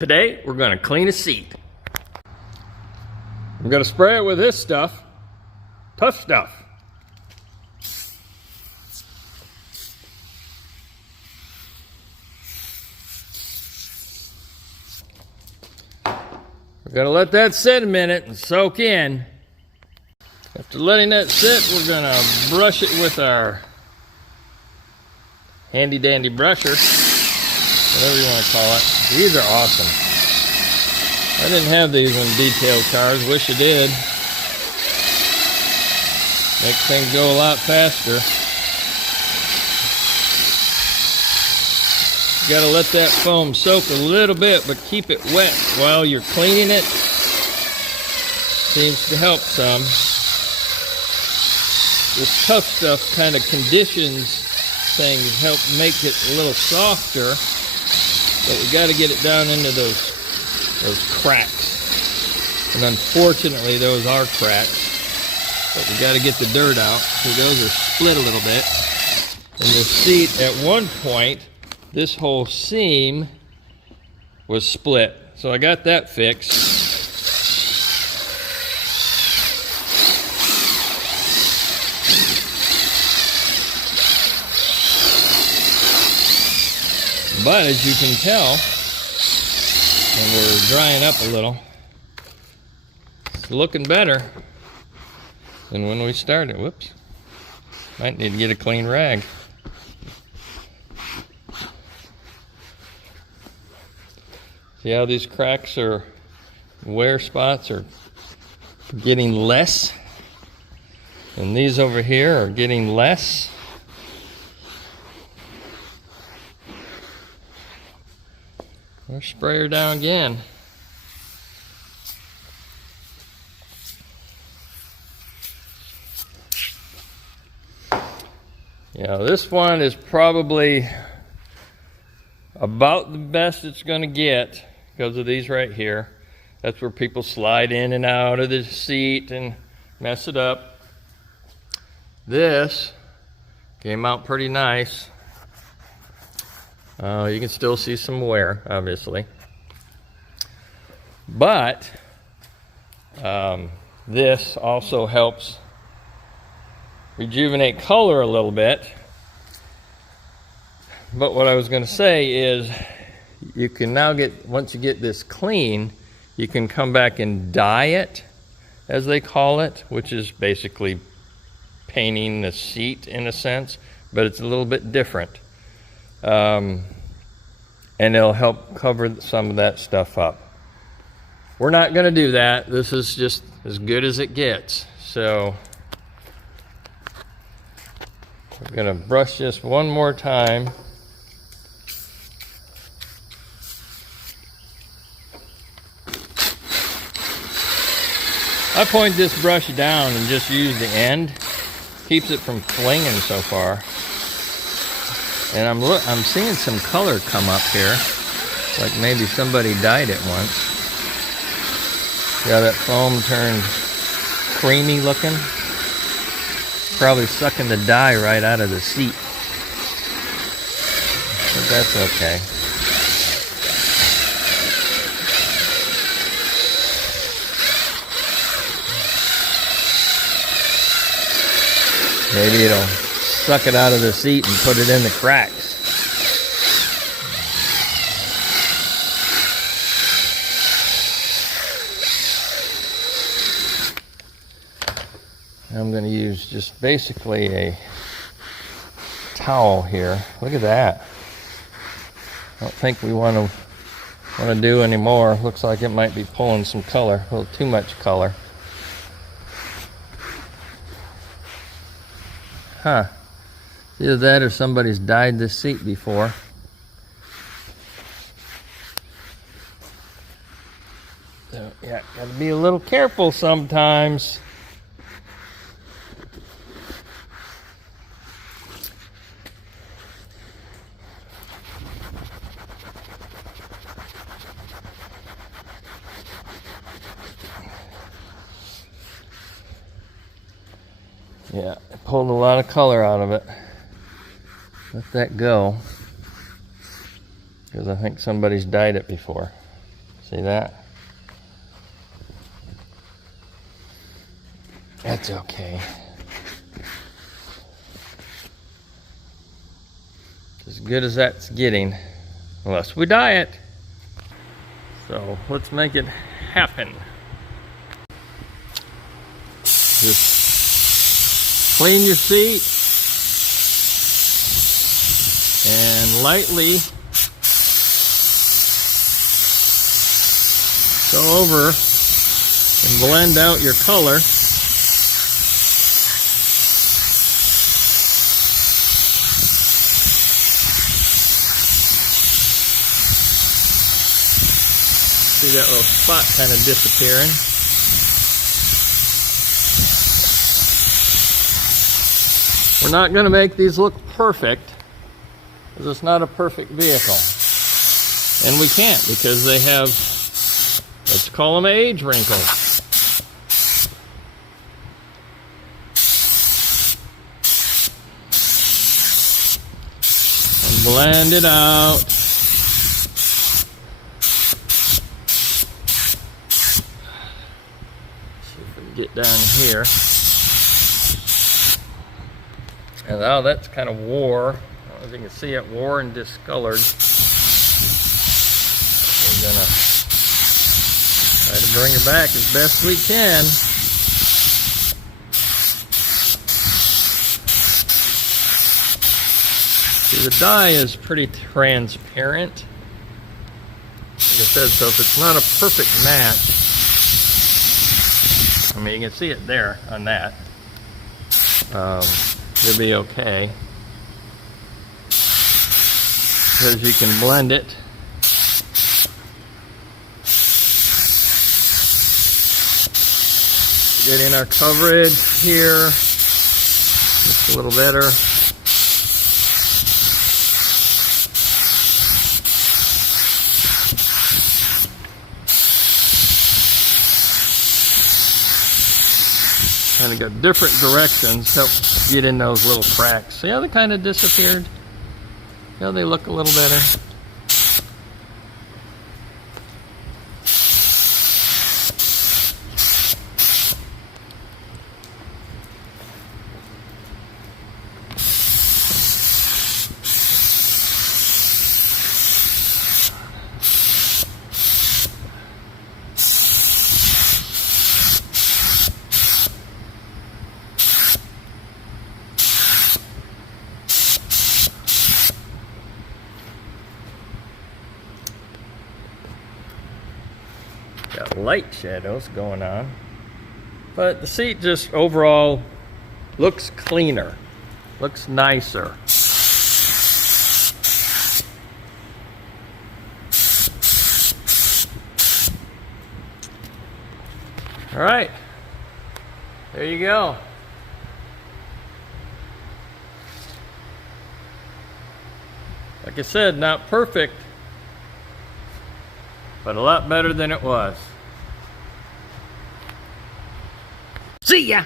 Today, we're gonna clean a seat. I'm gonna spray it with this stuff. Tough stuff. We're gonna let that sit a minute and soak in. After letting that sit, we're gonna brush it with our handy dandy brusher, whatever you want to call it. These are awesome. I didn't have these on detailed cars, wish I did. Makes things go a lot faster. You gotta let that foam soak a little bit, but keep it wet while you're cleaning it. Seems to help some. This tough stuff kind of conditions things, help make it a little softer, but we got to get it down into those cracks. And unfortunately, those are cracks, but we got to get the dirt out. See, those are split a little bit. And the seat, at one point, this whole seam was split, so I got that fixed. But as you can tell, and we're drying up a little, it's looking better than when we started. Whoops. Might need to get a clean rag. See how these cracks or wear spots are getting less? And these over here are getting less. We'll spray her down again. Yeah, this one is probably about the best it's going to get because of these right here. That's where people slide in and out of the seat and mess it up. This came out pretty nice. You can still see some wear, obviously. But this also helps rejuvenate color a little bit. But what I was going to say is you can now get, once you get this clean, you can come back and dye it, as they call it, which is basically painting the seat in a sense, but it's a little bit different. And it'll help cover some of that stuff up. We're not going to do that. This is just as good as it gets. So we're going to brush this one more time. I point this brush down and just use the end. Keeps it from flinging so far. And I'm seeing some color come up here, like maybe somebody dyed it once. Yeah, that foam turned creamy looking. Probably sucking the dye right out of the seat. But that's okay. Maybe it'll suck it out of the seat and put it in the cracks. I'm going to use just basically a towel here. Look at that. I don't think we want to do any more. Looks like it might be pulling some color, a little too much color. Huh. Either that or somebody's dyed this seat before. So, yeah, gotta be a little careful sometimes. Yeah, I pulled a lot of color out of it. Let that go, because I think somebody's dyed it before. See that? That's okay. As good as that's getting, unless we dye it. So let's make it happen. Just clean your seat and lightly go over and blend out your color. See that little spot kind of disappearing. We're not going to make these look perfect because it's not a perfect vehicle. And we can't because they have, let's call them age wrinkles. And blend it out. Get down here, and now that's kind of wore. I don't know if you can see it, wore and discolored. We're gonna try to bring it back as best we can. See, the dye is pretty transparent, like I said, so if it's not a perfect match, I mean, you can see it there on that. It'll be okay. Because you can blend it. Getting our coverage here just a little better. Kind of got different directions, help get in those little cracks. See how they kind of disappeared? See how they look a little better? Got light shadows going on, but the seat just overall looks cleaner, looks nicer. All right, there you go. Like I said, not perfect, but a lot better than it was. See ya!